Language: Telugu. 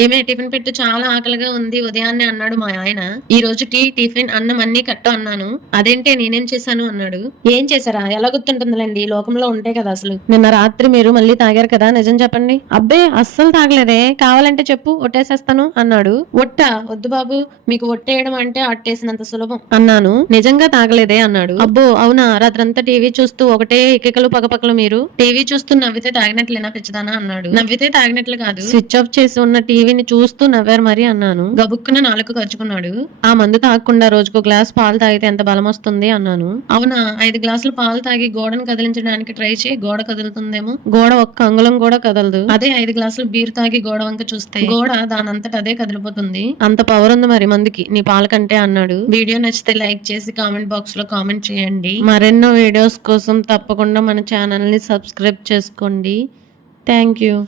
ఏమే టిఫిన్ పెట్టు? చాలా ఆకలిగా ఉంది ఉదయాన్నే అన్నాడు మా ఆయన. ఈ రోజుకి టిఫిన్ అన్నం అన్ని కట్టు అన్నాను. అదేంటే నేనేం చేశాను అన్నాడు. ఏం చేశారా? ఎలా గుర్తుంటుందిలేండి? ఈ లోకంలో ఉంటే కదా అసలు. నిన్న రాత్రి మీరు మళ్ళీ తాగారు కదా? నిజం చెప్పండి. అబ్బే అస్సలు తాగలేదే. కావాలంటే చెప్పు ఒట్టేసేస్తాను అన్నాడు. ఒట్ట? వద్దు బాబు. మీకు ఒట్టేయడం అంటే అట్టేసినంత సులభం. అన్నాను. నిజంగా తాగలేదే అన్నాడు. అబ్బో అవునా? రాత్రంతా టీవీ చూస్తూ ఒకటే ఇకకలు పగపకలు మీరు? టీవీ చూస్తూ నవ్వితే తాగినట్లేనా పిచ్చదానా? అన్నాడు. నవ్వితే తాగినట్లు కాదు. స్విచ్ ఆఫ్ చేసి ఉన్న టీవీని చూస్తూ నవ్వారు మరి అన్నాను. గబుక్కున నాలుగు ఖర్చుకున్నాడు ఆ మందు తాగకుండా రోజుకు గ్లాస్ పాలు తాగితే ఎంత బలం వస్తుంది అన్నాను. అవునా ఐదు గ్లాసులు పాలు తాగి గోడను కదిలించడానికి ట్రై చేయి గోడ కదులుతుందేమో. గోడ ఒక్క అంగుళం కూడా కదలదు. అదే ఐదు గ్లాసులు బీర్ తాగి గోడ వంక చూస్తే గోడ దానంతట అదే కదిలిపోతుంది. అంత పవర్ ఉంది మరి మందికి నీ పాల కంటే అన్నాడు. వీడియో నచ్చితే లైక్ చేసి కామెంట్ బాక్స్లో కామెంట్ చేయండి. మరెన్నో వీడియోస్ కోసం తప్పకుండా మన ఛానల్ని సబ్స్క్రైబ్ చేసుకోండి. Thank you.